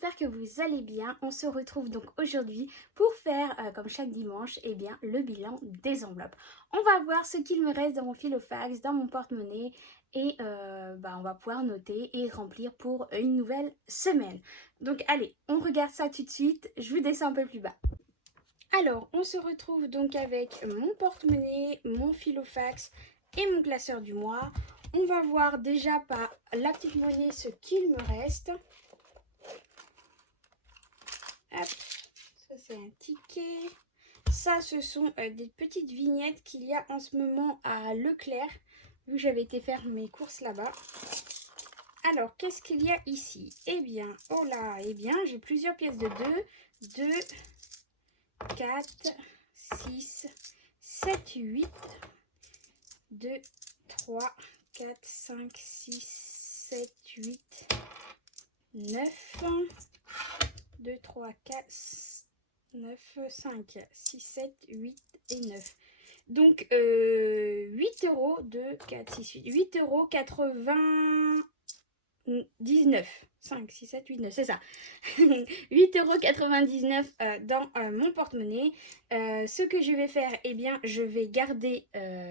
j'espère que vous allez bien. On se retrouve donc aujourd'hui pour faire, comme chaque dimanche, le bilan des enveloppes. On va voir ce qu'il me reste dans mon filofax, dans mon porte-monnaie et on va pouvoir noter et remplir pour une nouvelle semaine. Donc allez, on regarde ça tout de suite. Je vous descends un peu plus bas. Alors, on se retrouve donc avec mon porte-monnaie, mon filofax et mon classeur du mois. On va voir déjà par la petite monnaie ce qu'il me reste. Hop, ça c'est un ticket. Ça, ce sont des petites vignettes qu'il y a en ce moment à Leclerc, vu que j'avais été faire mes courses là-bas. Alors, qu'est-ce qu'il y a ici? Eh bien, oh là, j'ai plusieurs pièces de 2, 2, 4, 6, 7, 8, 2, 3, 4, 5, 6, 7, 8, 9, 2, 3, 4, 9, 5, 6, 7, 8 et 9. Donc 8 euros, 2, 4, 6, 8, 8 euros 99. 5, 6, 7, 8, 9, c'est ça. 8,99 € dans mon porte-monnaie. Ce que je vais faire, je vais garder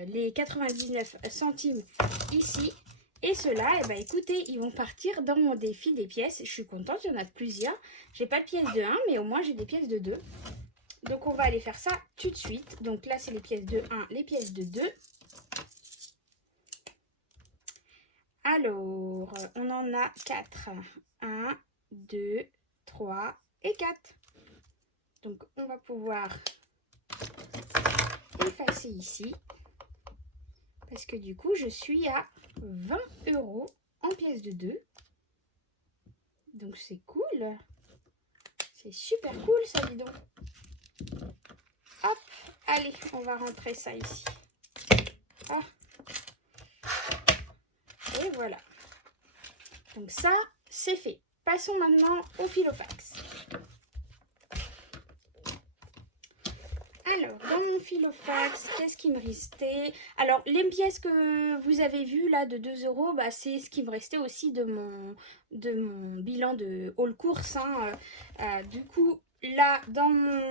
les 99 centimes ici. Et ceux-là, écoutez, ils vont partir dans mon défi des pièces. Je suis contente, il y en a plusieurs. J'ai pas de pièces de 1, mais au moins j'ai des pièces de 2. Donc on va aller faire ça tout de suite. Donc là, c'est les pièces de 1, les pièces de 2. Alors, on en a 4. 1, 2, 3 et 4. Donc, on va pouvoir effacer ici. Parce que du coup, je suis à 20 € en pièces de 2. Donc, c'est cool. C'est super cool, ça, dis donc. Hop, allez, on va rentrer ça ici. Ah. Et voilà. Donc ça, c'est fait. Passons maintenant au filofax. Alors, dans mon filofax, qu'est-ce qui me restait? Alors, les pièces que vous avez vues là de 2 €, c'est ce qui me restait aussi de mon bilan de haul course. Du coup, là, dans mon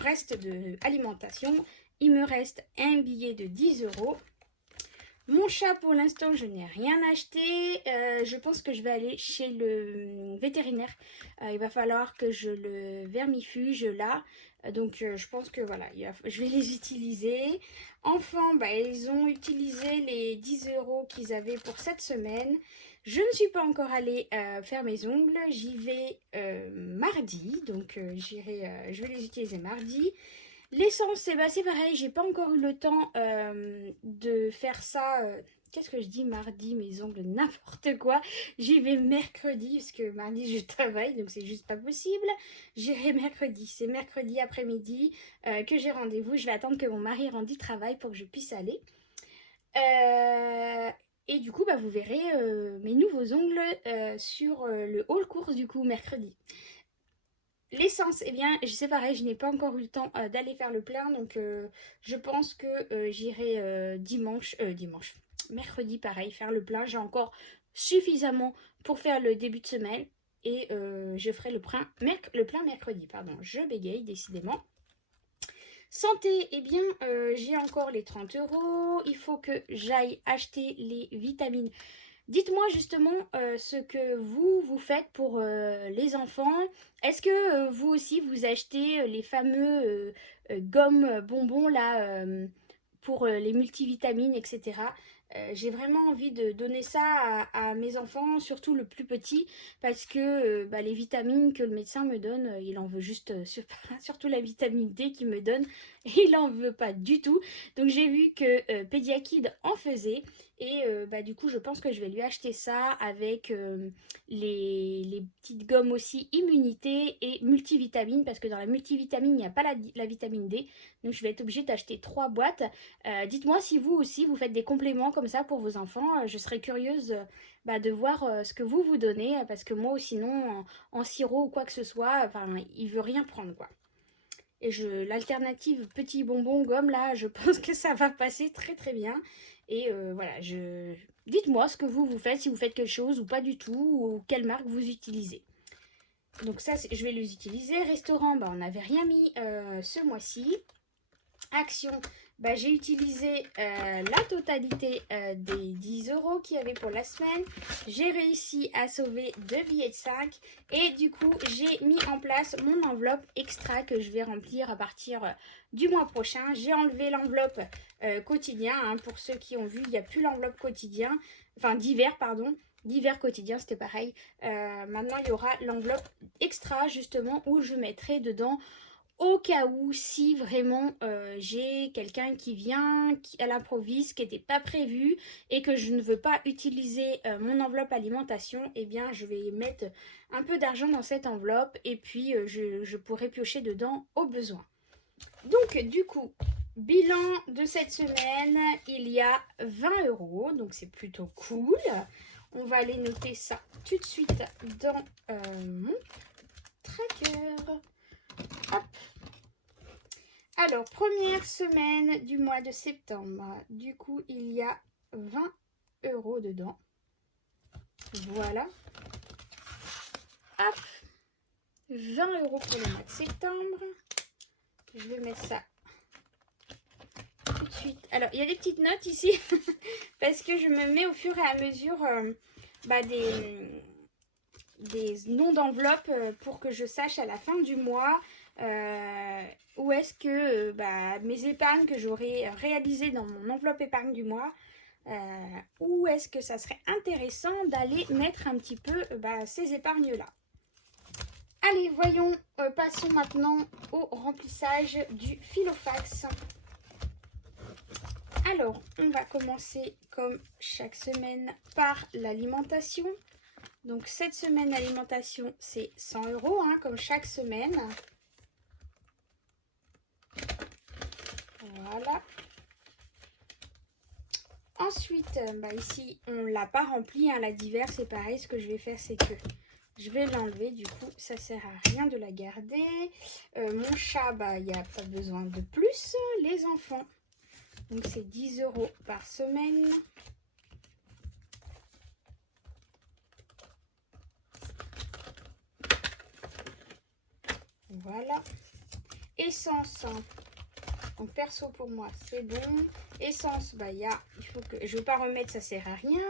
reste de alimentation, il me reste un billet de 10 €. Mon chat, pour l'instant, je n'ai rien acheté. Je pense que je vais aller chez le vétérinaire. Il va falloir que je le vermifuge là. Donc, je pense que voilà, je vais les utiliser. Enfin, ils ont utilisé les 10 € qu'ils avaient pour cette semaine. Je ne suis pas encore allée faire mes ongles. J'y vais mardi. Donc, je vais les utiliser mardi. L'essence, c'est pareil, j'ai pas encore eu le temps de faire ça. Qu'est-ce que je dis mardi, mes ongles, n'importe quoi. J'y vais mercredi, parce que mardi je travaille, donc c'est juste pas possible. J'irai mercredi, c'est mercredi après-midi que j'ai rendez-vous. Je vais attendre que mon mari rentre du travail pour que je puisse aller. Et du coup, vous verrez mes nouveaux ongles sur le haul course du coup mercredi. L'essence, c'est pareil, je n'ai pas encore eu le temps d'aller faire le plein, donc je pense que j'irai mercredi pareil, faire le plein. J'ai encore suffisamment pour faire le début de semaine et je ferai le plein mercredi, pardon, je bégaye décidément. Santé, j'ai encore les 30 €, il faut que j'aille acheter les vitamines. Dites-moi justement ce que vous faites pour les enfants. Est-ce que vous aussi vous achetez les fameux gommes bonbons là pour les multivitamines, etc. J'ai vraiment envie de donner ça à mes enfants, surtout le plus petit, parce que les vitamines que le médecin me donne, il en veut juste, surtout la vitamine D qu'il me donne, il en veut pas du tout. Donc j'ai vu que Pediakid en faisait. Et du coup, je pense que je vais lui acheter ça avec les petites gommes aussi immunité et multivitamine. Parce que dans la multivitamine, il n'y a pas la vitamine D. Donc, je vais être obligée d'acheter 3 boîtes. Dites-moi si vous aussi, vous faites des compléments comme ça pour vos enfants. Je serais curieuse de voir ce que vous donnez. Parce que moi, sinon, en sirop ou quoi que ce soit, il veut rien prendre, quoi. Et l'alternative petit bonbon gomme là, je pense que ça va passer très très bien. Et voilà, dites-moi ce que vous faites, si vous faites quelque chose ou pas du tout, ou quelle marque vous utilisez. Donc ça, je vais les utiliser. Restaurant, on n'avait rien mis ce mois-ci. Action, j'ai utilisé la totalité des 10 euros qu'il y avait pour la semaine. J'ai réussi à sauver 2 billets de 5 et du coup j'ai mis en place mon enveloppe extra que je vais remplir à partir du mois prochain. J'ai enlevé l'enveloppe quotidien, hein, pour ceux qui ont vu, il n'y a plus l'enveloppe quotidien, enfin d'hiver pardon. D'hiver quotidien, c'était pareil. Maintenant, il y aura l'enveloppe extra, justement, où je mettrai dedans au cas où, si vraiment j'ai quelqu'un qui vient à l'improviste, qui n'était pas prévu et que je ne veux pas utiliser mon enveloppe alimentation, eh bien je vais mettre un peu d'argent dans cette enveloppe et puis je pourrai piocher dedans au besoin. Donc du coup, bilan de cette semaine, il y a 20 euros, donc c'est plutôt cool. On va aller noter ça tout de suite dans mon tracker. Hop. Alors, première semaine du mois de septembre. Du coup, il y a 20 euros dedans. Voilà. Hop. 20 euros pour le mois de septembre. Je vais mettre ça tout de suite. Alors, il y a des petites notes ici. parce que je me mets au fur et à mesure des noms d'enveloppes pour que je sache à la fin du mois où est-ce que mes épargnes que j'aurai réalisées dans mon enveloppe épargne du mois, où est-ce que ça serait intéressant d'aller mettre un petit peu ces épargnes-là. Allez, voyons, passons maintenant au remplissage du filofax. Alors, on va commencer comme chaque semaine par l'alimentation. Donc cette semaine alimentation, c'est 100 euros, hein, comme chaque semaine. Voilà. Ensuite, ici, on ne l'a pas rempli, hein, la divers, c'est pareil. Ce que je vais faire, c'est que je vais l'enlever. Du coup, ça ne sert à rien de la garder. Mon chat, il n'y a pas besoin de plus. Les enfants, donc c'est 10 euros par semaine. Voilà. Essence. Donc perso pour moi c'est bon. Essence, il faut que je ne veux pas remettre, ça sert à rien.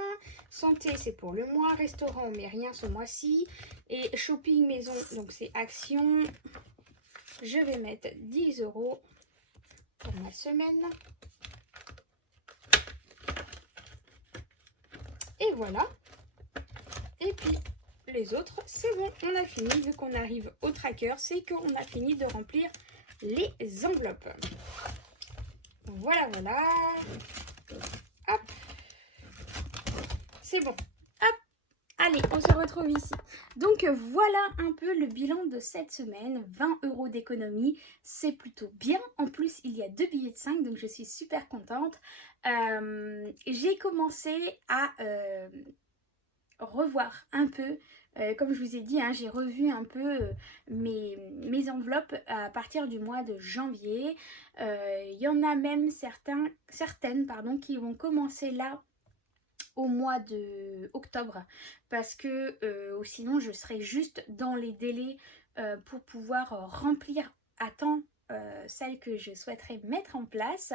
Santé c'est pour le mois. Restaurant on met rien ce mois-ci. Et shopping maison, donc c'est action. Je vais mettre 10 euros pour ma semaine. Et voilà. Et puis les autres c'est bon, on a fini. Vu qu'on arrive au tracker, c'est qu'on a fini de remplir les enveloppes. Voilà, voilà. Hop. C'est bon. Hop. Allez, on se retrouve ici. Donc voilà un peu le bilan de cette semaine. 20 euros d'économie, c'est plutôt bien. En plus, il y a 2 billets de 5, donc je suis super contente. J'ai commencé à revoir un peu. Comme je vous ai dit, hein, j'ai revu un peu mes enveloppes à partir du mois de janvier. Il y en a même certaines qui vont commencer là au mois de octobre parce que sinon je serai juste dans les délais pour pouvoir remplir à temps celles que je souhaiterais mettre en place.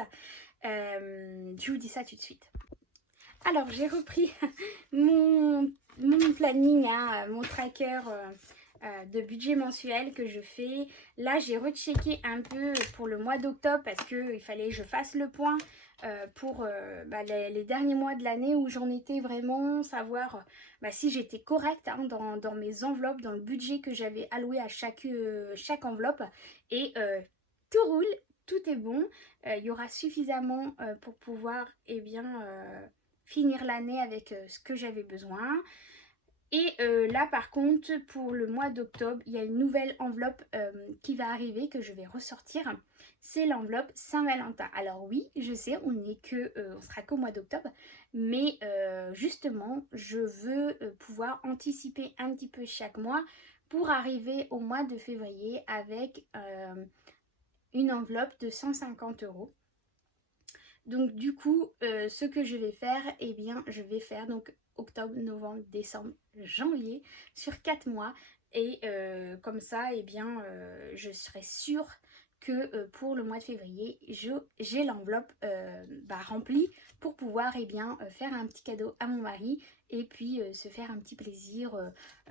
Je vous dis ça tout de suite. Alors, j'ai repris mon planning, hein, mon tracker de budget mensuel que je fais. Là, j'ai rechecké un peu pour le mois d'octobre parce qu'il fallait que je fasse le point pour les derniers mois de l'année où j'en étais vraiment, savoir si j'étais correcte, hein, dans mes enveloppes, dans le budget que j'avais alloué à chaque enveloppe. Et tout roule, tout est bon. Il y aura suffisamment pour pouvoir finir l'année avec ce que j'avais besoin. Et là par contre pour le mois d'octobre il y a une nouvelle enveloppe qui va arriver, que je vais ressortir. C'est l'enveloppe Saint-Valentin. Alors oui, je sais, on sera qu'au mois d'octobre, mais justement je veux pouvoir anticiper un petit peu chaque mois pour arriver au mois de février avec une enveloppe de 150 euros. Donc du coup, ce que je vais faire, eh bien, je vais faire donc octobre, novembre, décembre, janvier sur 4 mois. Et comme ça, eh bien, je serai sûre que pour le mois de février, j'ai l'enveloppe remplie pour pouvoir eh bien, faire un petit cadeau à mon mari et puis se faire un petit plaisir.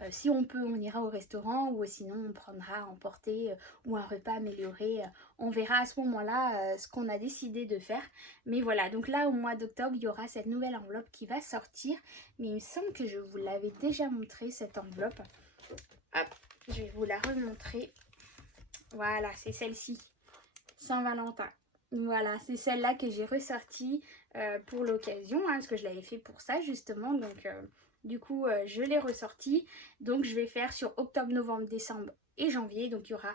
Si on peut, on ira au restaurant ou sinon on prendra à emporter ou un repas amélioré. On verra à ce moment-là ce qu'on a décidé de faire. Mais voilà, donc là au mois d'octobre, il y aura cette nouvelle enveloppe qui va sortir. Mais il me semble que je vous l'avais déjà montré cette enveloppe. Hop, je vais vous la remontrer. Voilà, c'est celle-ci. Saint-Valentin. Voilà, c'est celle-là que j'ai ressortie pour l'occasion, hein, parce que je l'avais fait pour ça justement. Donc du coup, je l'ai ressortie. Donc je vais faire sur octobre, novembre, décembre et janvier. Donc il y aura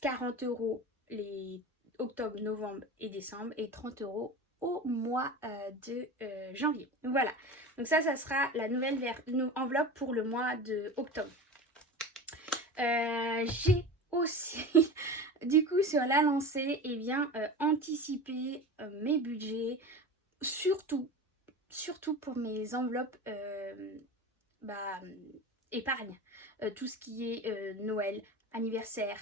40 € les octobre, novembre et décembre et 30 € au mois de janvier. Voilà, donc ça sera la nouvelle enveloppe pour le mois de octobre. J'ai aussi, du coup, sur la lancée, eh bien, anticiper mes budgets, surtout pour mes enveloppes épargne. Tout ce qui est Noël, anniversaire,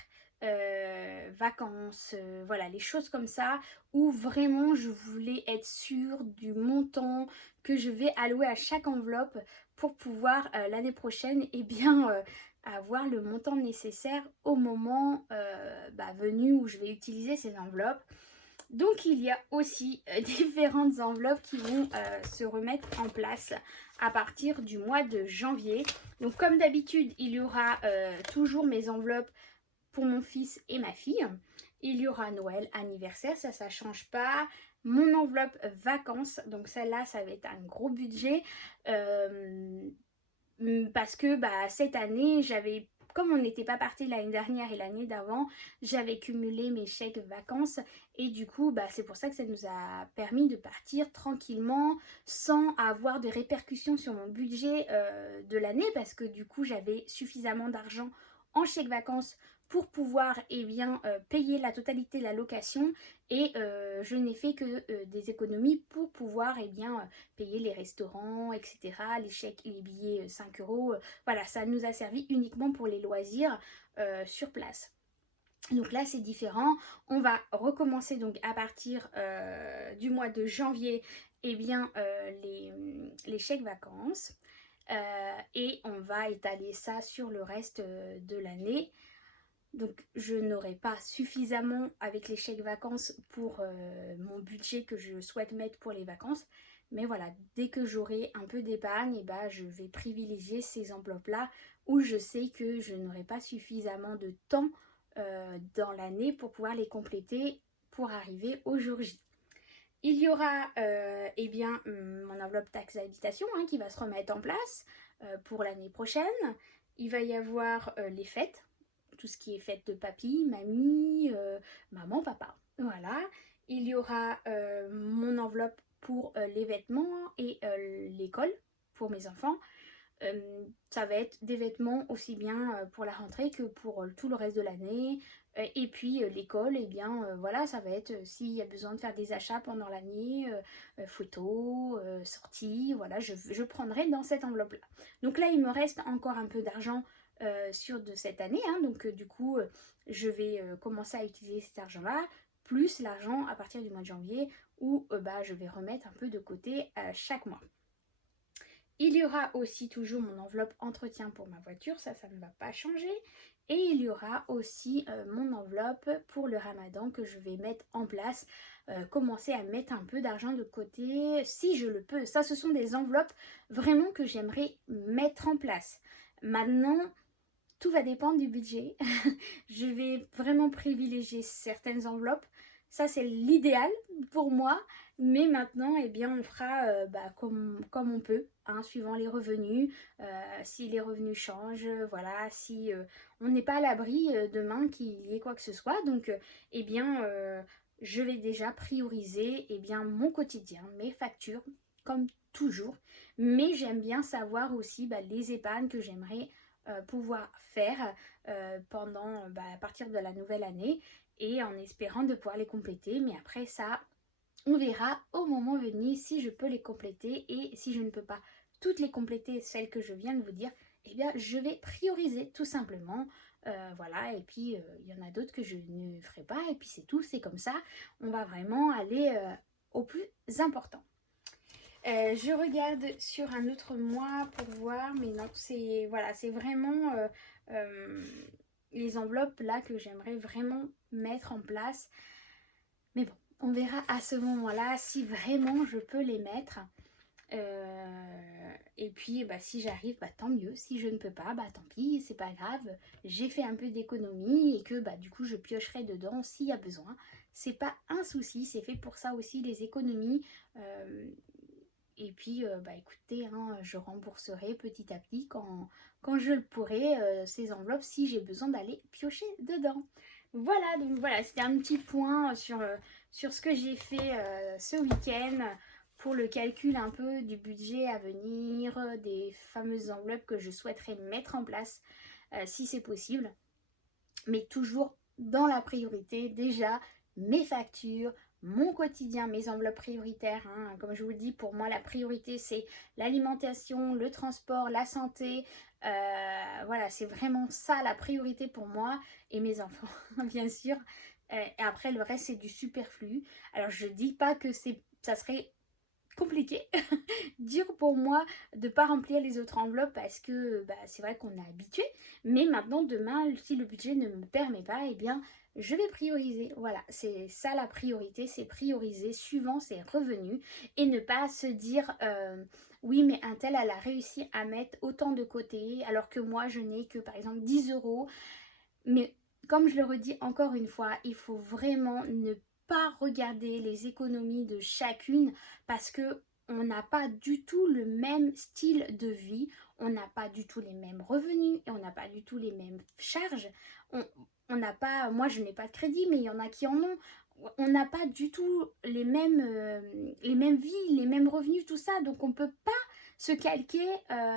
vacances, voilà, les choses comme ça, où vraiment je voulais être sûre du montant que je vais allouer à chaque enveloppe pour pouvoir l'année prochaine eh bien, avoir le montant nécessaire au moment venu où je vais utiliser ces enveloppes. Donc il y a aussi différentes enveloppes qui vont se remettre en place à partir du mois de janvier. Donc comme d'habitude, il y aura toujours mes enveloppes pour mon fils et ma fille. Il y aura Noël, anniversaire, ça ne change pas. Mon enveloppe vacances, donc celle-là, ça va être un gros budget. Parce que cette année, comme on n'était pas parti l'année dernière et l'année d'avant, j'avais cumulé mes chèques vacances et du coup c'est pour ça que ça nous a permis de partir tranquillement sans avoir de répercussions sur mon budget de l'année, parce que du coup j'avais suffisamment d'argent en chèques vacances pour pouvoir payer la totalité de la location et je n'ai fait que des économies pour pouvoir payer les restaurants, etc., les chèques, les billets 5 €. Voilà, ça nous a servi uniquement pour les loisirs sur place. Donc là c'est différent, on va recommencer donc à partir du mois de janvier les chèques vacances et on va étaler ça sur le reste de l'année. Donc je n'aurai pas suffisamment avec les chèques vacances pour mon budget que je souhaite mettre pour les vacances. Mais voilà, dès que j'aurai un peu d'épargne, je vais privilégier ces enveloppes-là où je sais que je n'aurai pas suffisamment de temps dans l'année pour pouvoir les compléter pour arriver au jour J. Il y aura mon enveloppe taxe d'habitation qui va se remettre en place pour l'année prochaine. Il va y avoir les fêtes, tout ce qui est fête de papy, mamie, maman, papa. Voilà. Il y aura mon enveloppe pour les vêtements et l'école pour mes enfants. Ça va être des vêtements aussi bien pour la rentrée que pour tout le reste de l'année. Et puis l'école, voilà, ça va être s'il y a besoin de faire des achats pendant l'année, photos, sorties, voilà, je prendrai dans cette enveloppe-là. Donc là, il me reste encore un peu d'argent sur de cette année, donc du coup, je vais commencer à utiliser cet argent-là, plus l'argent à partir du mois de janvier où je vais remettre un peu de côté chaque mois. Il y aura aussi toujours mon enveloppe entretien pour ma voiture, ça ne va pas changer. Et il y aura aussi mon enveloppe pour le ramadan que je vais mettre en place, commencer à mettre un peu d'argent de côté si je le peux. Ça, ce sont des enveloppes vraiment que j'aimerais mettre en place. Maintenant, tout va dépendre du budget. Je vais vraiment privilégier certaines enveloppes. Ça, c'est l'idéal pour moi. Mais maintenant, on fera comme on peut, suivant les revenus. Si les revenus changent, voilà. Si on n'est pas à l'abri demain qu'il y ait quoi que ce soit. Donc, je vais déjà prioriser mon quotidien, mes factures, comme toujours. Mais j'aime bien savoir aussi les épargnes que j'aimerais pouvoir faire à partir de la nouvelle année et en espérant de pouvoir les compléter. Mais après ça, on verra au moment venu si je peux les compléter, et si je ne peux pas toutes les compléter, celles que je viens de vous dire, eh bien je vais prioriser tout simplement. Voilà, et puis il y en a d'autres que je ne ferai pas, et puis c'est tout, c'est comme ça. On va vraiment aller au plus important. Je regarde sur un autre mois pour voir, mais non, c'est voilà, c'est vraiment les enveloppes là que j'aimerais vraiment mettre en place. Mais bon, on verra à ce moment-là si vraiment je peux les mettre. Et puis bah, si j'arrive, bah, tant mieux. Si je ne peux pas, bah, tant pis, c'est pas grave. J'ai fait un peu d'économie et que bah, du coup je piocherai dedans s'il y a besoin. C'est pas un souci, c'est fait pour ça aussi les économies. Et puis bah, écoutez, hein, je rembourserai petit à petit quand je le pourrai ces enveloppes si j'ai besoin d'aller piocher dedans. Voilà, donc voilà, c'était un petit point sur ce que j'ai fait ce week-end pour le calcul un peu du budget à venir, des fameuses enveloppes que je souhaiterais mettre en place si c'est possible. Mais toujours dans la priorité, déjà mes factures, mon quotidien, mes enveloppes prioritaires. Hein. Comme je vous le dis, pour moi, la priorité, c'est l'alimentation, le transport, la santé. Voilà, c'est vraiment ça la priorité pour moi et mes enfants, bien sûr. Et après, le reste, c'est du superflu. Alors, je dis pas que ça serait compliqué, dur pour moi de ne pas remplir les autres enveloppes parce que bah, c'est vrai qu'on est habitué. Mais maintenant, demain, si le budget ne me permet pas, eh bien, je vais prioriser. Voilà, c'est ça la priorité, c'est prioriser suivant ses revenus et ne pas se dire oui, mais un tel, elle a réussi à mettre autant de côté alors que moi, je n'ai que par exemple 10 euros. Mais comme je le redis encore une fois, il faut vraiment ne pas regarder les économies de chacune parce que on n'a pas du tout le même style de vie, on n'a pas du tout les mêmes revenus et on n'a pas du tout les mêmes charges. On n'a pas, moi je n'ai pas de crédit, mais il y en a qui en ont. On n'a pas du tout les mêmes vies, les mêmes revenus, tout ça. Donc on ne peut pas se calquer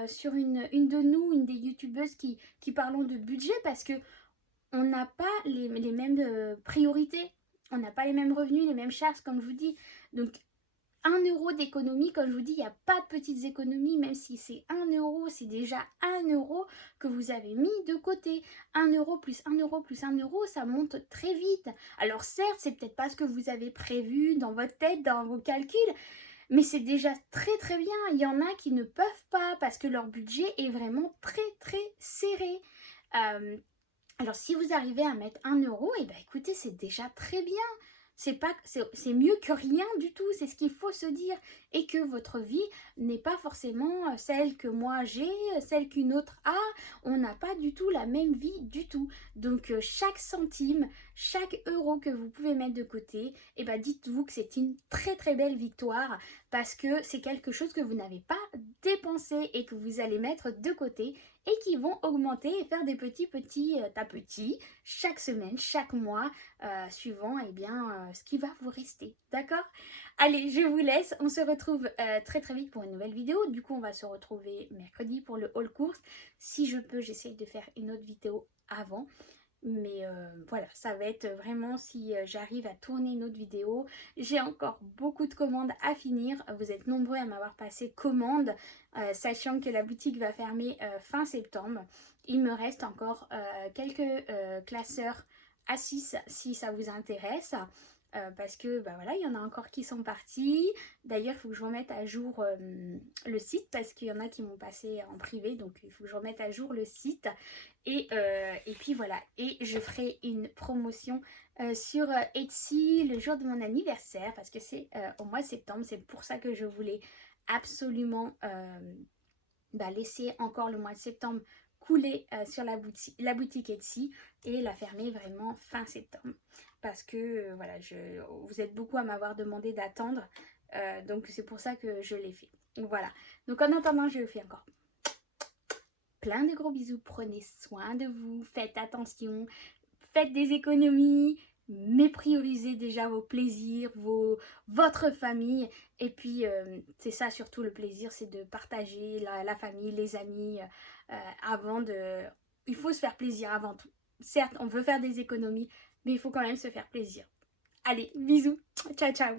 sur une de nous, une des youtubeuses qui parlons de budget parce que on n'a pas les mêmes priorités, on n'a pas les mêmes revenus, les mêmes charges, comme je vous dis. Donc, 1 euro d'économie, comme je vous dis, il n'y a pas de petites économies, même si c'est 1 euro, c'est déjà 1 euro que vous avez mis de côté. 1 euro plus 1 euro plus 1 euro, ça monte très vite. Alors certes, c'est peut-être pas ce que vous avez prévu dans votre tête, dans vos calculs, mais c'est déjà très très bien. Il y en a qui ne peuvent pas parce que leur budget est vraiment très très serré. Alors si vous arrivez à mettre 1 euro, et ben écoutez, c'est déjà très bien. C'est mieux que rien du tout, c'est ce qu'il faut se dire. Et que votre vie n'est pas forcément celle que moi j'ai, celle qu'une autre a. On n'a pas du tout la même vie du tout. Donc chaque centime, chaque euro que vous pouvez mettre de côté, et ben dites-vous que c'est une très très belle victoire parce que c'est quelque chose que vous n'avez pas dépensé et que vous allez mettre de côté et qui vont augmenter et faire des petits à petit chaque semaine, chaque mois, suivant eh bien, ce qui va vous rester. D'accord? Allez, je vous laisse. On se retrouve très très vite pour une nouvelle vidéo. Du coup, on va se retrouver mercredi pour le haul course. Si je peux, j'essaye de faire une autre vidéo avant. Mais voilà, ça va être vraiment si j'arrive à tourner une autre vidéo. J'ai encore beaucoup de commandes à finir. Vous êtes nombreux à m'avoir passé commande, sachant que la boutique va fermer fin septembre. Il me reste encore quelques classeurs à 6 si ça vous intéresse. Parce que bah voilà, il y en a encore qui sont partis. D'ailleurs, il faut que je remette à jour le site parce qu'il y en a qui m'ont passé en privé. Donc, il faut que je remette à jour le site. Et puis voilà. Et je ferai une promotion sur Etsy le jour de mon anniversaire parce que c'est au mois de septembre. C'est pour ça que je voulais absolument laisser encore le mois de septembre couler sur la boutique Etsy et la fermer vraiment fin septembre. Parce que voilà, vous êtes beaucoup à m'avoir demandé d'attendre. Donc c'est pour ça que je l'ai fait. Voilà. Donc en attendant, je vous fais encore plein de gros bisous. Prenez soin de vous. Faites attention. Faites des économies. Mais priorisez déjà vos plaisirs, votre famille. Et puis c'est ça surtout le plaisir, c'est de partager la famille, les amis. Il faut se faire plaisir avant tout. Certes, on veut faire des économies, mais il faut quand même se faire plaisir. Allez, bisous. Ciao, ciao.